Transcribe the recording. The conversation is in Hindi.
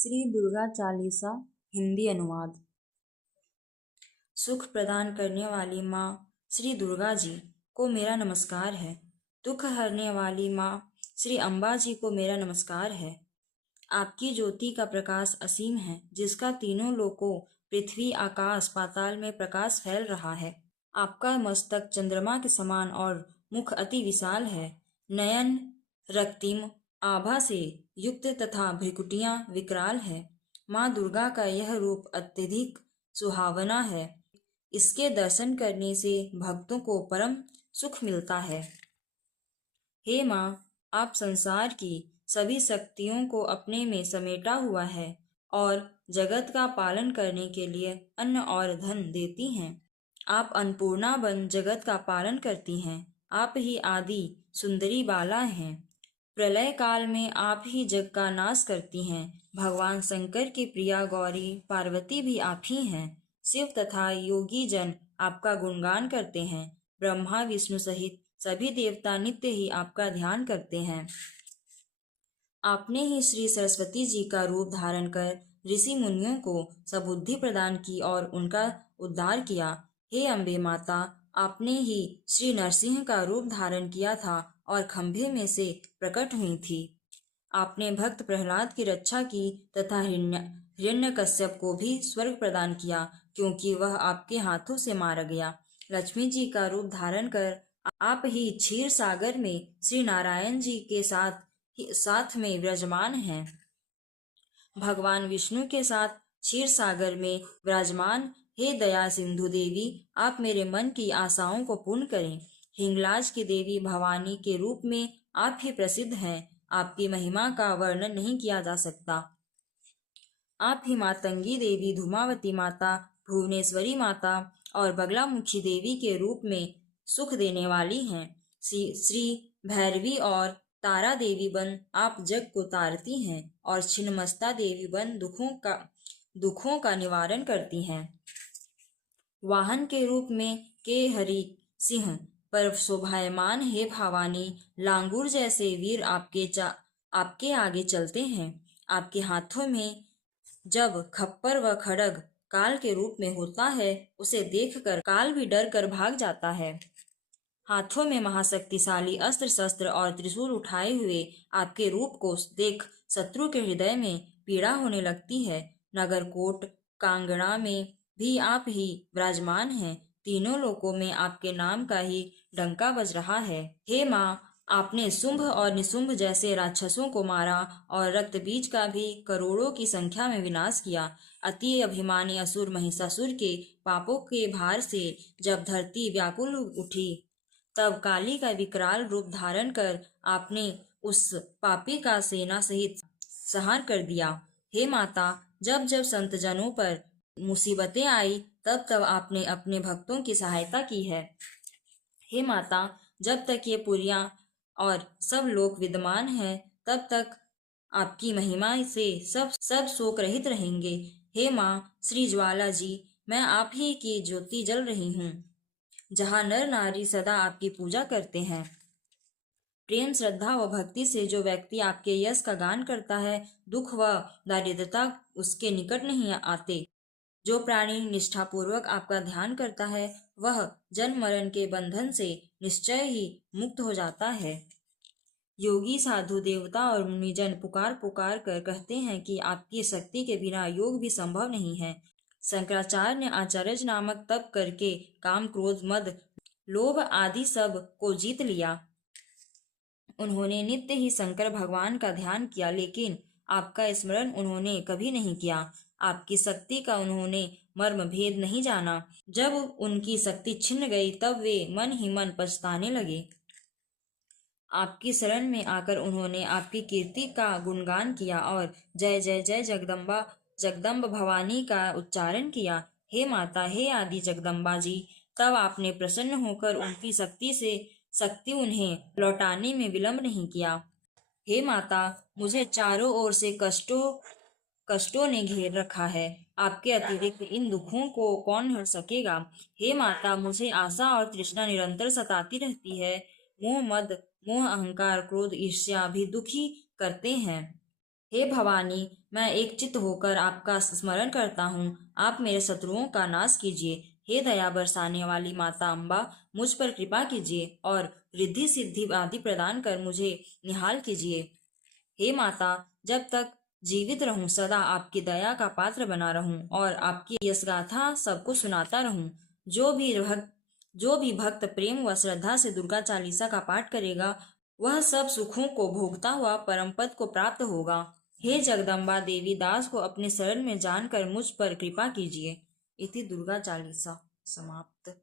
श्री दुर्गा चालीसा हिंदी अनुवाद। सुख प्रदान करने वाली माँ श्री दुर्गा जी को मेरा नमस्कार है। दुख हरने वाली माँ श्री अम्बा जी को मेरा नमस्कार है। आपकी ज्योति का प्रकाश असीम है, जिसका तीनों लोकों पृथ्वी आकाश पाताल में प्रकाश फैल रहा है। आपका मस्तक चंद्रमा के समान और मुख अति विशाल है। नयन रक्तिम आभा से युक्त तथा भ्रिकुटियां विकराल है। माँ दुर्गा का यह रूप अत्यधिक सुहावना है। इसके दर्शन करने से भक्तों को परम सुख मिलता है। हे माँ, आप संसार की सभी शक्तियों को अपने में समेटा हुआ है और जगत का पालन करने के लिए अन्न और धन देती हैं। आप अन्नपूर्णा बन जगत का पालन करती हैं। आप ही आदि सुंदरी बाला हैं। प्रलय काल में आप ही जग का नाश करती हैं। भगवान शंकर की प्रिया गौरी पार्वती भी आप ही हैं। शिव तथा योगी जन आपका गुणगान करते हैं। ब्रह्मा विष्णु सहित सभी देवता नित्य ही आपका ध्यान करते हैं। आपने ही श्री सरस्वती जी का रूप धारण कर ऋषि मुनियों को सबुद्धि प्रदान की और उनका उद्धार किया। हे अम्बे माता, आपने ही श्री नरसिंह का रूप धारण किया था और खंभे में से प्रकट हुई थी। आपने भक्त प्रहलाद की रक्षा की तथा हिरण्यकश्यप को भी स्वर्ग प्रदान किया, क्योंकि वह आपके हाथों से मारा गया। लक्ष्मी जी का रूप धारण कर आप ही क्षीर सागर में श्री नारायण जी के साथ में विराजमान हैं। भगवान विष्णु के साथ क्षीर सागर में विराजमान हे दया सिंधु देवी, आप मेरे मन की आशाओं को पूर्ण करें। हिंगलाज की देवी भवानी के रूप में आप ही प्रसिद्ध हैं। आपकी महिमा का वर्णन नहीं किया जा सकता। आप ही मातंगी देवी, धूमावती माता, भुवनेश्वरी माता और बगलामुखी देवी के रूप में सुख देने वाली हैं। श्री भैरवी और तारा देवी बन आप जग को तारती हैं और छिन्नमस्ता देवी बन दुखों का निवारण करती हैं। वाहन के रूप में के हरि सिंह पर शोभायमान हे भवानी, लांगूर जैसे वीर आपके आगे चलते हैं। आपके हाथों में जब खप्पर व खड्ग काल के रूप में होता है, उसे देखकर काल भी डर कर भाग जाता है। हाथों में महाशक्तिशाली अस्त्र शस्त्र और त्रिशूल उठाए हुए आपके रूप को देख शत्रु के हृदय में पीड़ा होने लगती है। नगरकोट कांगड़ा में भी आप ही विराजमान हैं। तीनों लोकों में आपके नाम का ही डंका बज रहा है। हे माँ, आपने शुंभ और निशुंभ जैसे राक्षसों को मारा और रक्त बीज का भी करोड़ों की संख्या में विनाश किया। अति अभिमानी असुर महिषासुर के पापों के भार से जब धरती व्याकुल उठी, तब काली का विकराल रूप धारण कर आपने उस पापी का सेना सहित संहार कर दिया। हे माता, जब जब संत जनों पर मुसीबतें आई, तब तब आपने अपने भक्तों की सहायता की है। हे माता, जब तक ये पुरियां और सब लोग विद्यमान हैं, तब तक आपकी महिमा से सब शोक रहित रहेंगे। हे माँ श्री ज्वाला जी, मैं आप ही की ज्योति जल रही हूँ, जहाँ नर नारी सदा आपकी पूजा करते हैं। प्रेम श्रद्धा व भक्ति से जो व्यक्ति आपके यश का गान करता है, दुख व दारिद्रता उसके निकट नहीं आते। जो प्राणी निष्ठापूर्वक आपका ध्यान करता है, वह जन्म मरण के बंधन से निश्चय ही मुक्त हो जाता है। योगी साधु देवता और मुनिजन पुकार पुकार कर कहते हैं कि आपकी शक्ति के बिना योग भी संभव नहीं है। शंकराचार्य ने आचार्य नामक तप करके काम क्रोध मद लोभ आदि सब को जीत लिया। उन्होंने नित्य ही शंकर भगवान का ध्यान किया, लेकिन आपका स्मरण उन्होंने कभी नहीं किया। आपकी शक्ति का उन्होंने मर्म भेद नहीं जाना। जब उनकी शक्ति छिन्न गई, तब वे मन ही मन पछताने लगे। आपकी शरण में आकर उन्होंने आपकी कीर्ति का गुणगान किया और जय जय जय जगदम्ब भवानी का उच्चारण किया। हे माता, हे आदि जगदम्बा जी, तब आपने प्रसन्न होकर उनकी शक्ति उन्हें लौटाने में विलंब नहीं किया। हे माता, मुझे चारों ओर से कष्टों ने घेर रखा है। आपके अतिरिक्त इन दुखों को कौन हर सकेगा। हे माता, मुझे आशा और तृष्णा निरंतर सताती रहती है। मोह अहंकार क्रोध ईर्ष्या भी दुखी करते हैं। हे भवानी, मैं एक चित्त होकर आपका स्मरण करता हूँ। आप मेरे शत्रुओं का नाश कीजिए। हे दया बरसाने वाली माता अम्बा, मुझ पर कृपा कीजिए और रिद्धि सिद्धि आदि प्रदान कर मुझे निहाल कीजिए। हे माता, जब तक जीवित रहूं सदा आपकी दया का पात्र बना रहूं और आपकी यश गाथा सबको सुनाता रहूं। जो भी भक्त प्रेम व श्रद्धा से दुर्गा चालीसा का पाठ करेगा, वह सब सुखों को भोगता हुआ परम पद को प्राप्त होगा। हे जगदम्बा देवी, दास को अपने शरण में जानकर मुझ पर कृपा कीजिए। इति दुर्गा चालीसा समाप्त।